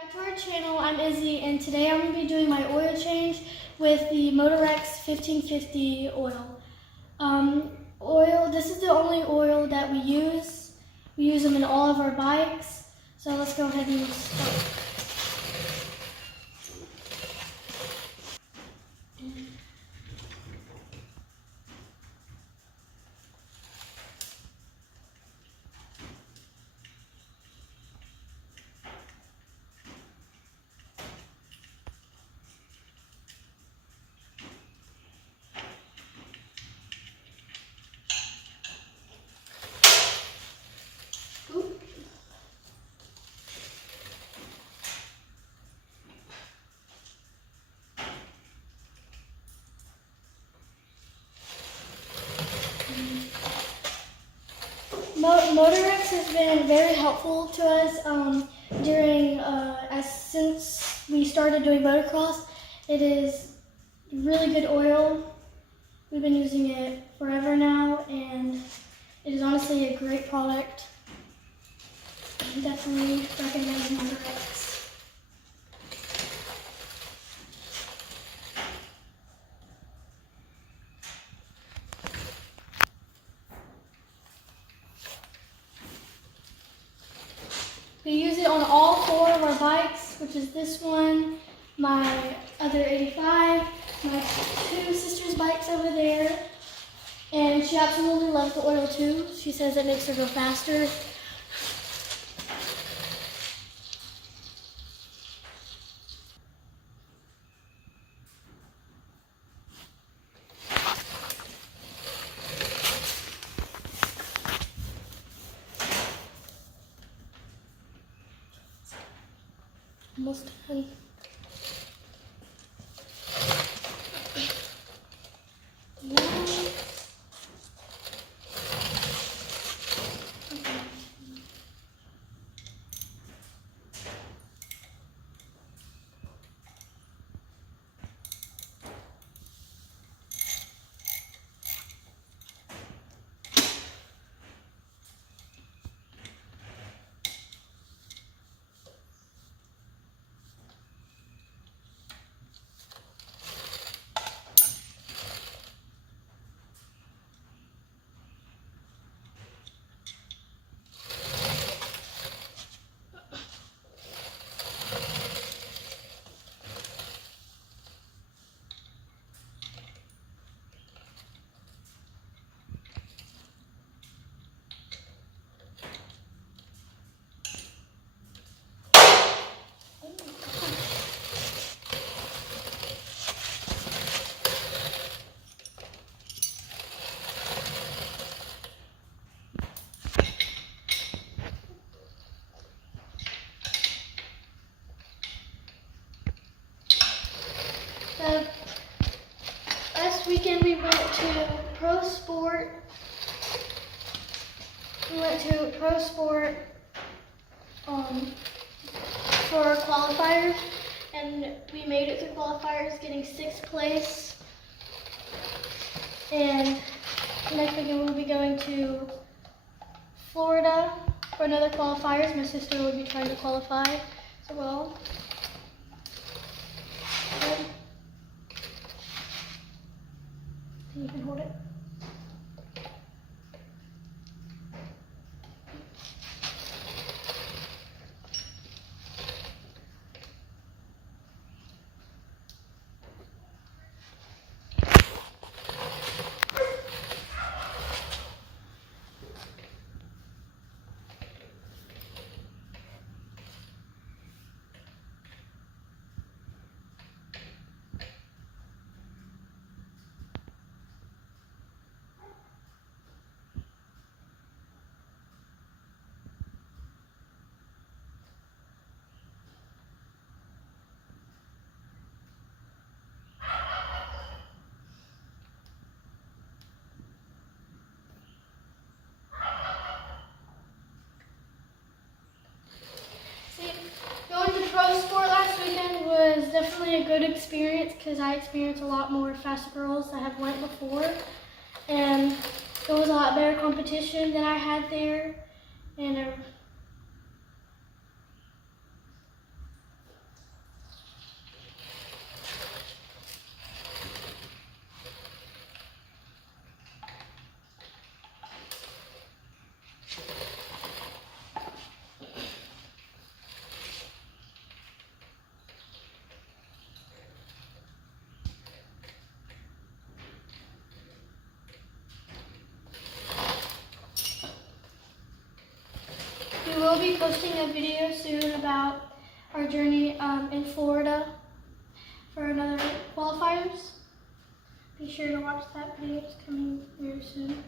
Back to our channel, I'm Izzy, and today I'm going to be doing my oil change with the Motorex 1550 oil. This is the only oil that we use. We use them in all of our bikes, so let's go ahead and start. Motorex has been very helpful to us since we started doing motocross. It is really good oil. We've been using it forever now, and it is honestly a great product. I definitely recommend Motorex. We use it on all four of our bikes, which is this one, my other 85, my two sisters' bikes over there, and she absolutely loves the oil too. She says it makes her go faster. Almost done. Last weekend we went to Pro Sport. For qualifiers, and we made it through qualifiers, getting 6th place. And next weekend we'll be going to Florida for another qualifiers. My sister will be trying to qualify as well. You can hold it. Pro Sport last weekend was definitely a good experience because I experienced a lot more fast girls that have went before, and it was a lot better competition than I had there, and posting a video soon about our journey in Florida for another qualifiers. Be sure to watch that video. It's coming very soon.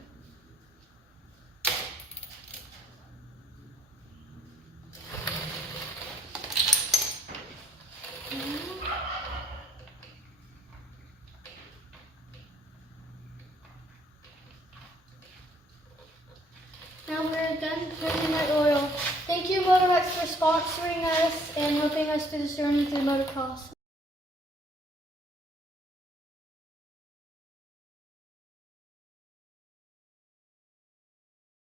Now we're done putting our oil. Thank you, Motorex, for sponsoring us and helping us through this journey through motocross.